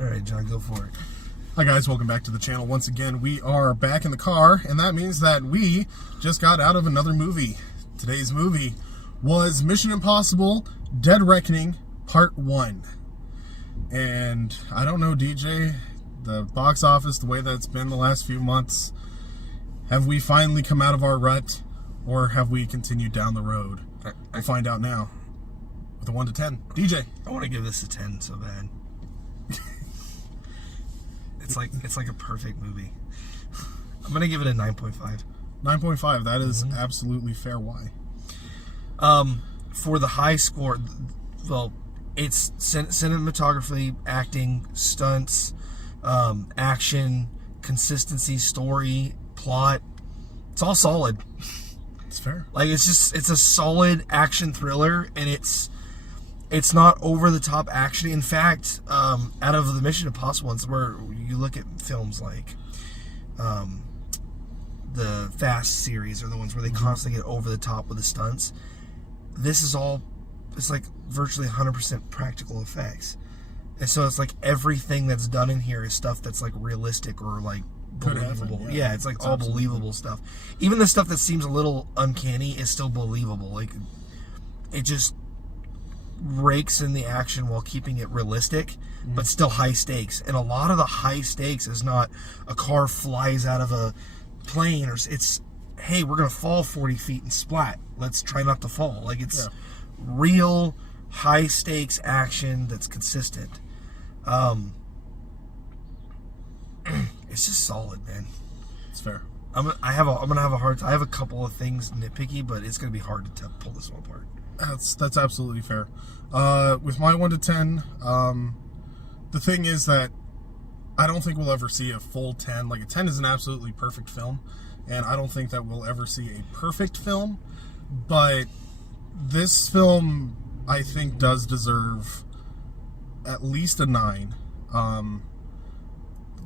Alright, John, go for it. Hi guys, welcome back to the channel. Once again, we are back in the car, and that means that we just got out of another movie. Today's movie was Mission Impossible Dead Reckoning Part 1. And I don't know, DJ, the box office, the way that it's been the last few months, have we finally come out of our rut, or have we continued down the road? We'll find out now. With a 1 to 10. DJ. I want to give this a 10 so bad. It's like a perfect movie. I'm gonna give it a 9.5. 9.5. That is absolutely fair. Why? For the high score, well, it's cinematography, acting, stunts, action, consistency, story, plot. It's all solid. It's fair. Like it's a solid action thriller, and it's not over the top action. In fact, out of the Mission Impossible ones, where you look at films like the Fast series, or the ones where they constantly get over the top with the stunts, this is all, it's like virtually 100% practical effects. And so it's like everything that's done in here is stuff that's like realistic or like believable. Happen, yeah, it's like all believable stuff. Even the stuff that seems a little uncanny is still believable. Like, it just rakes in the action while keeping it realistic, but still high stakes. And a lot of the high stakes is not a car flies out of a plane, or it's, hey, we're gonna fall 40 feet and splat, let's try not to fall. Like, it's real high stakes action that's consistent. It's just solid, man. It's fair. I'm gonna have a hard time. I have a couple of things nitpicky, but it's gonna be hard to pull this one apart. That's absolutely fair. With my 1 to 10, the thing is that I don't think we'll ever see a full 10. Like, a 10 is an absolutely perfect film, and I don't think that we'll ever see a perfect film. But this film, I think, does deserve at least a 9.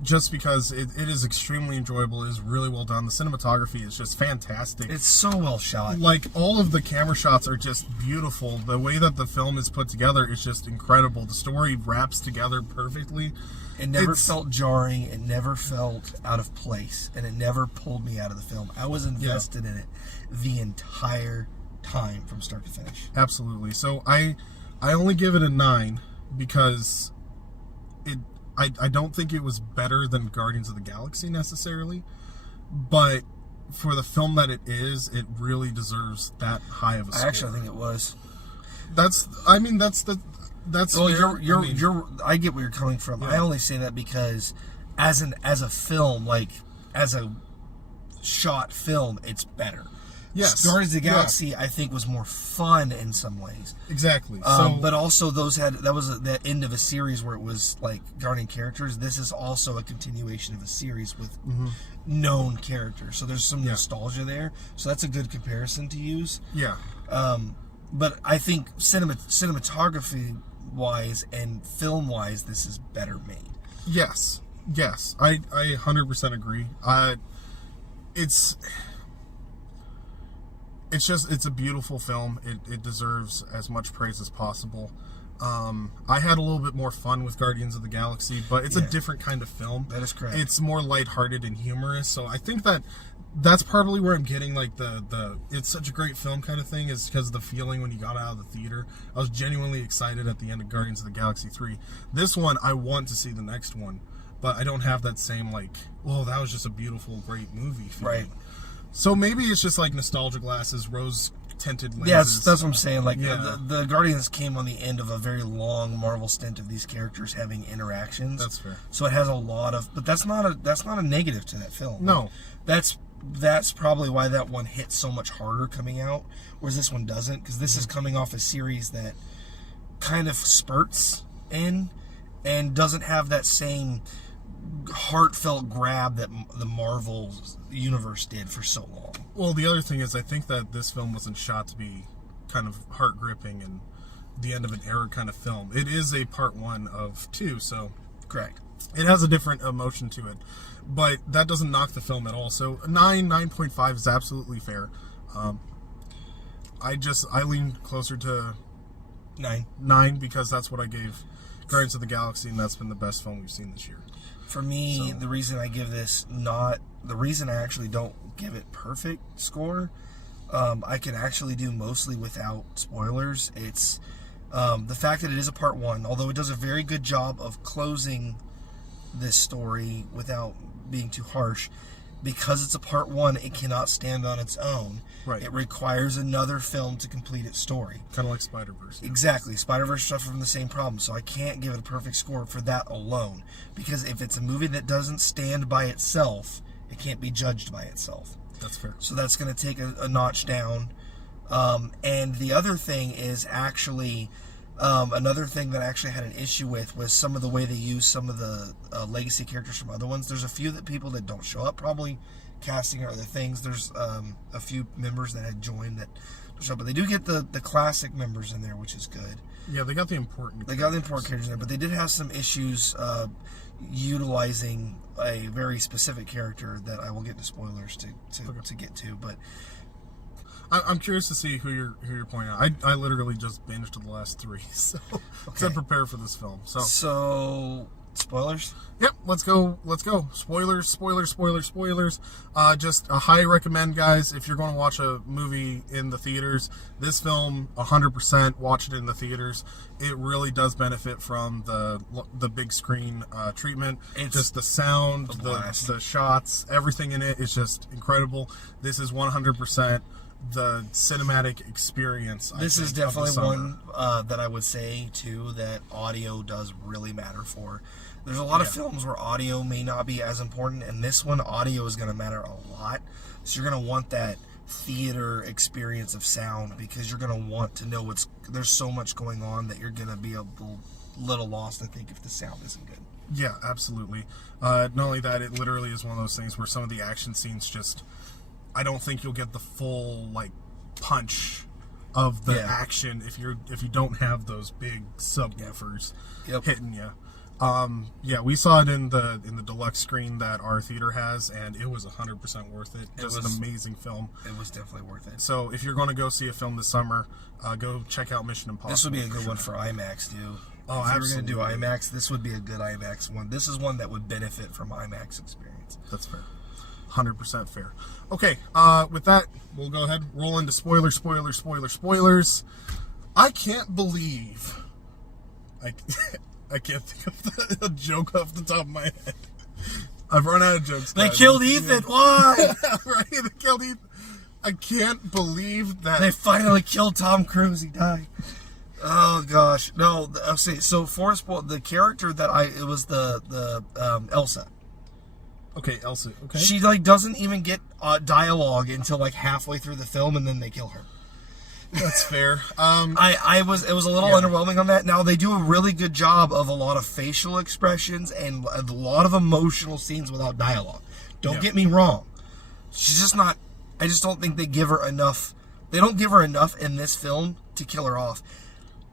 Just because it is extremely enjoyable. It is really well done. The cinematography is just fantastic. It's so well shot. Like, all of the camera shots are just beautiful. The way that the film is put together is just incredible. The story wraps together perfectly. It never felt jarring. It never felt out of place. And it never pulled me out of the film. I was invested in it the entire time from start to finish. Absolutely. So I only give it a 9 because I don't think it was better than Guardians of the Galaxy necessarily, but for the film that it is, it really deserves that high of a score. I actually think it was. That's well, I get where you're coming from. Yeah. I only say that because as a film, like as a shot film, it's better. Yes. Guardians of the Galaxy, I think, was more fun in some ways. Exactly. But also that was the end of a series where it was like Guardian characters. This is also a continuation of a series with known characters. So there's some nostalgia there. So that's a good comparison to use. Yeah. But I think cinematography wise and film wise, this is better made. Yes. I 100% agree. It's a beautiful film. It deserves as much praise as possible. I had a little bit more fun with Guardians of the Galaxy, but it's a different kind of film. That is correct. It's more lighthearted and humorous, so I think that's probably where I'm getting like the it's such a great film kind of thing, is because of the feeling when you got out of the theater. I was genuinely excited at the end of Guardians of the Galaxy 3. This one, I want to see the next one, but I don't have that same like, oh, that was just a beautiful, great movie feeling. Right. So maybe it's just like nostalgia glasses, rose-tinted lenses. Yeah, that's what I'm saying. Like, the Guardians came on the end of a very long Marvel stint of these characters having interactions. That's fair. So it has a lot of, but that's not a negative to that film. No, that's probably why that one hit so much harder coming out, whereas this one doesn't, because this is coming off a series that kind of spurts in and doesn't have that same heartfelt grab that the Marvel universe did for so long. Well, the other thing is, I think that this film wasn't shot to be kind of heart-gripping and the end of an era kind of film. It is a part 1 of 2, so correct. It has a different emotion to it, but that doesn't knock the film at all. So 9.5 is absolutely fair. I lean closer to 9 because that's what I gave Guardians of the Galaxy, and that's been the best film we've seen this year. For me, the reason I give this the reason I actually don't give it perfect score, I can actually do mostly without spoilers. It's the fact that it is a part one, although it does a very good job of closing this story without being too harsh. Because it's a part one, it cannot stand on its own. Right. It requires another film to complete its story. Kind of like Spider-Verse. Exactly. Spider-Verse suffered from the same problem, so I can't give it a perfect score for that alone. Because if it's a movie that doesn't stand by itself, it can't be judged by itself. That's fair. So that's going to take a notch down. And the other thing is actually... another thing that I actually had an issue with was some of the way they use some of the legacy characters from other ones. There's a few people that don't show up, probably casting or other things. There's a few members that had joined that don't show up, but they do get the classic members in there, which is good. Yeah, they got the important. They got the important characters in there, but they did have some issues utilizing a very specific character that I will get into spoilers to get to, but. I'm curious to see who you're pointing out. I literally just binged the last 3, so I'm prepared for this film. So spoilers. Yep, let's go. Spoilers. Just a high recommend, guys. If you're going to watch a movie in the theaters, this film 100% watch it in the theaters. It really does benefit from the big screen treatment. It's just the sound, the shots, everything in it is just incredible. This is 100%. The cinematic experience. This is definitely one that I would say too that audio does really matter for. There's a lot of films where audio may not be as important, and this one audio is going to matter a lot. So you're going to want that theater experience of sound because you're going to want to know there's so much going on that you're going to be a little lost, I think, if the sound isn't good. Yeah, absolutely. Not only that, it literally is one of those things where some of the action scenes just. I don't think you'll get the full punch of the action if you don't have those big subwoofers hitting you. We saw it in the deluxe screen that our theater has, and it was 100% worth it. It was an amazing film. It was definitely worth it. So if you're going to go see a film this summer, go check out Mission Impossible. This would be a good one for IMAX too. Oh, if you were going to do IMAX, this would be a good IMAX one. This is one that would benefit from IMAX experience. That's fair. 100% fair. Okay, with that, we'll go ahead, roll into spoilers. I can't believe I can't think of a joke off the top of my head. I've run out of jokes. They killed Ethan. Why? Right? They killed Ethan. I can't believe that they finally killed Tom Cruise. He died. Oh gosh, no. I'll say so. For the character that it was the Elsa. Okay, Elsa. Okay. She doesn't even get dialogue until halfway through the film, and then they kill her. That's fair. It was a little underwhelming on that. Now they do a really good job of a lot of facial expressions and a lot of emotional scenes without dialogue. Don't get me wrong. She's just not. I just don't think they give her enough. They don't give her enough in this film to kill her off.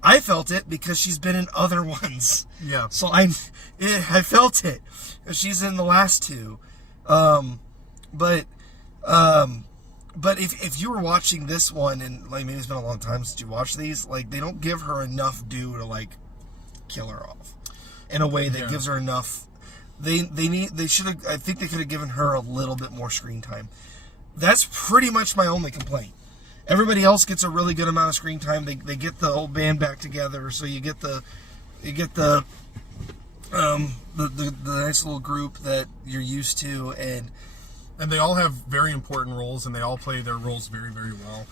I felt it because she's been in other ones. Yeah. So I felt it. She's in the last 2. But if you were watching this one and maybe it's been a long time since you watched these, they don't give her enough due to kill her off in a way that gives her enough. They should have. I think they could have given her a little bit more screen time. That's pretty much my only complaint. Everybody else gets a really good amount of screen time. They get the whole band back together, so you get the nice little group that you're used to, and they all have very important roles, and they all play their roles very, very well.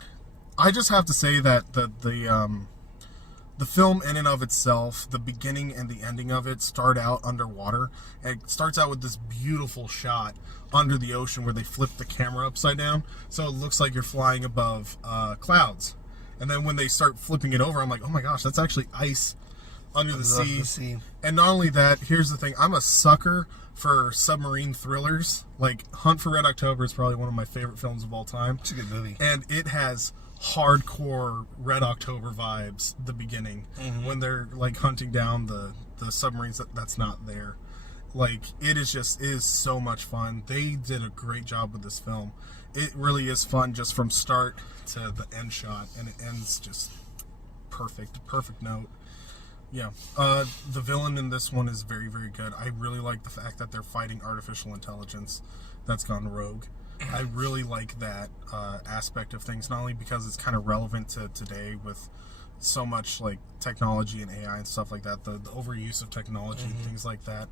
I just have to say that the film in and of itself, the beginning and the ending of it start out underwater. And it starts out with this beautiful shot under the ocean where they flip the camera upside down, so it looks like you're flying above clouds. And then when they start flipping it over, I'm like, oh my gosh, that's actually ice under the sea. And not only that, here's the thing. I'm a sucker for submarine thrillers. Hunt for Red October is probably one of my favorite films of all time. It's a good movie. And it has hardcore Red October vibes, the beginning, when they're hunting down the submarines that's not there. It is so much fun. They did a great job with this film. It really is fun just from start to the end shot, and it ends just perfect note. Yeah. The villain in this one is very, very good. I really like the fact that they're fighting artificial intelligence that's gone rogue. I really like that aspect of things, not only because it's kind of relevant to today with so much like technology and AI and stuff like that, the overuse of technology and things like that.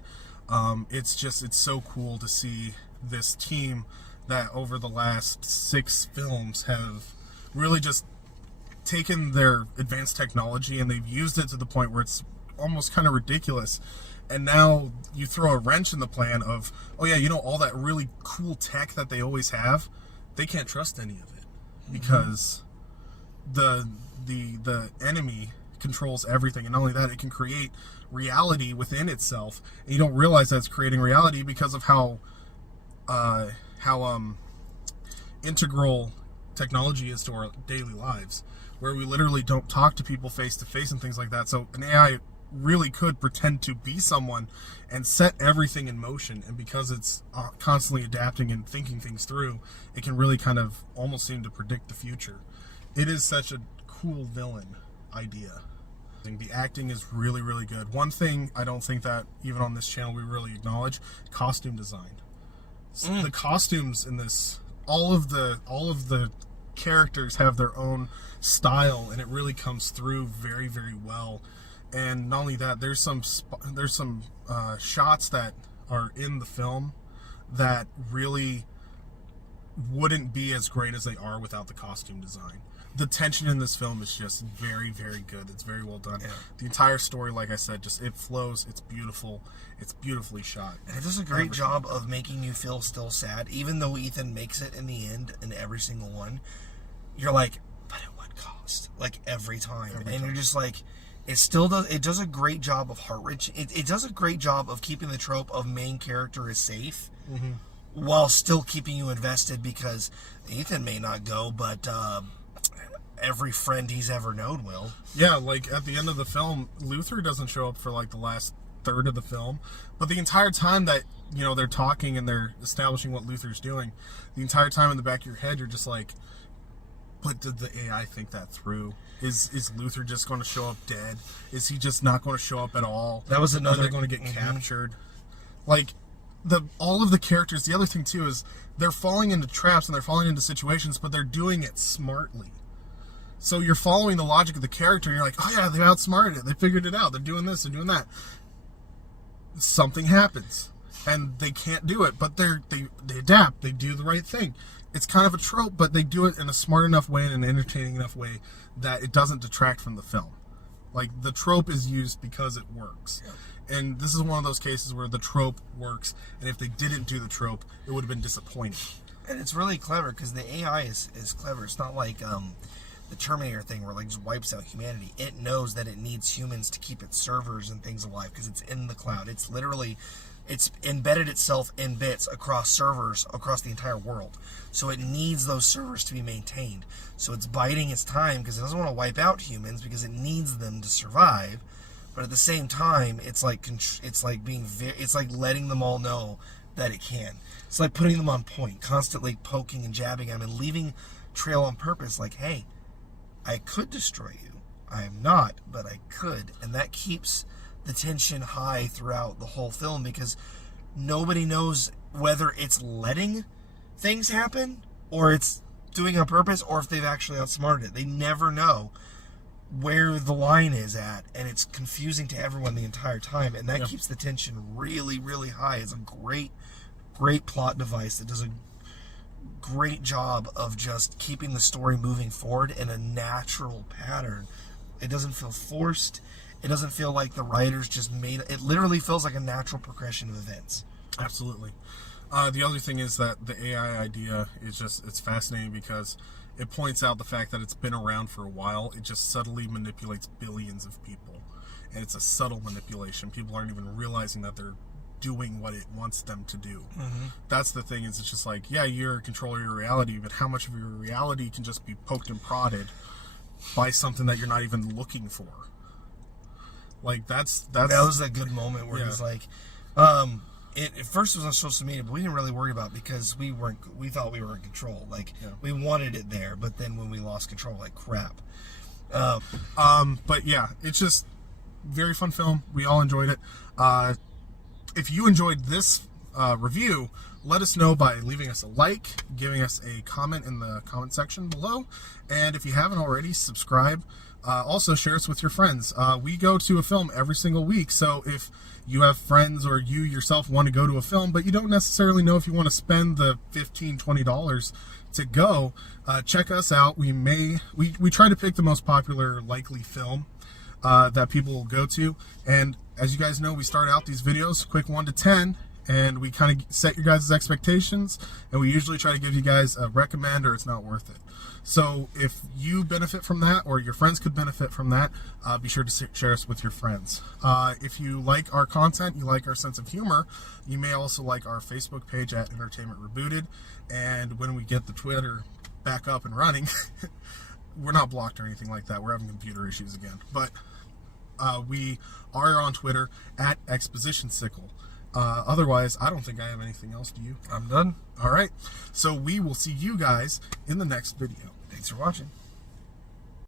It's so cool to see this team that over the last 6 films have really just taken their advanced technology and they've used it to the point where it's almost kind of ridiculous. And now you throw a wrench in the plan of, oh yeah, all that really cool tech that they always have, they can't trust any of it because the enemy controls everything. And not only that, it can create reality within itself, and you don't realize that it's creating reality because of how integral technology is to our daily lives, where we literally don't talk to people face to face and things like that. So an AI really could pretend to be someone and set everything in motion, and because it's constantly adapting and thinking things through, it can really kind of almost seem to predict the future. It is such a cool villain idea. The acting is really, really good. One thing I don't think that even on this channel we really acknowledge: costume design. The costumes in this, all of the characters have their own style, and it really comes through very, very well. And not only that, there's some shots that are in the film that really wouldn't be as great as they are without the costume design. The tension in this film is just very, very good. It's very well done. Yeah. The entire story, like I said, it flows. It's beautiful. It's beautifully shot. And it does a great job of making you feel still sad, even though Ethan makes it in the end in every single one. You're like, but at what cost? Like every time. And you're just like, it does a great job of heart wrenching. It does a great job of keeping the trope of main character is safe, while still keeping you invested, because Ethan may not go, but every friend he's ever known will. Yeah, like at the end of the film, Luther doesn't show up for like the last third of the film, but the entire time that they're talking and they're establishing what Luther's doing, the entire time in the back of your head you're just like, but did the AI think that through? Is Luther just going to show up dead? Is he just not going to show up at all? That was another. They're going to get captured. Like all of the characters. The other thing too is they're falling into traps and they're falling into situations, but they're doing it smartly. So you're following the logic of the character, and you're like, oh yeah, they outsmarted it. They figured it out. They're doing this. They're doing that. Something happens, and they can't do it, but they adapt. They do the right thing. It's kind of a trope, but they do it in a smart enough way and an entertaining enough way that it doesn't detract from the film. Like, the trope is used because it works. Yeah. And this is one of those cases where the trope works, and if they didn't do the trope, it would have been disappointing. And it's really clever, because the AI is clever. It's not like the Terminator thing where it just wipes out humanity. It knows that it needs humans to keep its servers and things alive, because it's in the cloud. It's embedded itself in bits across servers across the entire world. So it needs those servers to be maintained. So it's biding its time because it doesn't want to wipe out humans because it needs them to survive. But at the same time, it's like letting them all know that it can. It's like putting them on point, constantly poking and jabbing them and leaving trail on purpose. Like, hey, I could destroy you. I am not, but I could. And that keeps the tension high throughout the whole film, because nobody knows whether it's letting things happen or it's doing it on purpose, or if they've actually outsmarted it. They never know where the line is at, and it's confusing to everyone the entire time, and that keeps the tension really, really high. It's a great plot device that does a great job of just keeping the story moving forward in a natural pattern. It doesn't feel forced. It doesn't feel like the writers just made it. It literally feels like a natural progression of events. Absolutely. The other thing is that the AI idea is it's fascinating because it points out the fact that it's been around for a while. It just subtly manipulates billions of people. And it's a subtle manipulation. People aren't even realizing that they're doing what it wants them to do. That's the thing, is it's just like, yeah, you're a controller of your reality, but how much of your reality can just be poked and prodded by something that you're not even looking for? Like, that was a good moment where it's like, at first it was on social media, but we didn't really worry about it because we thought we were in control. Like, we wanted it there, but then when we lost control, like, crap. But yeah, it's just very fun film. We all enjoyed it. If you enjoyed this review, let us know by leaving us a like, giving us a comment in the comment section below, and if you haven't already, subscribe. Also, share us with your friends. We go to a film every single week, so if you have friends or you yourself want to go to a film, but you don't necessarily know if you want to spend the $15, $20 to go, check us out. We try to pick the most popular likely film that people will go to, and as you guys know, we start out these videos quick 1 to 10, and we kind of set your guys' expectations, and we usually try to give you guys a recommend or it's not worth it. So if you benefit from that, or your friends could benefit from that, be sure to share us with your friends. If you like our content, you like our sense of humor, you may also like our Facebook page at Entertainment Rebooted, and when we get the Twitter back up and running, we're not blocked or anything like that. We're having computer issues again, but we are on Twitter at ExpositionSickle. Otherwise, I don't think I have anything else. Do you? I'm done. All right. So we will see you guys in the next video. Thanks for watching.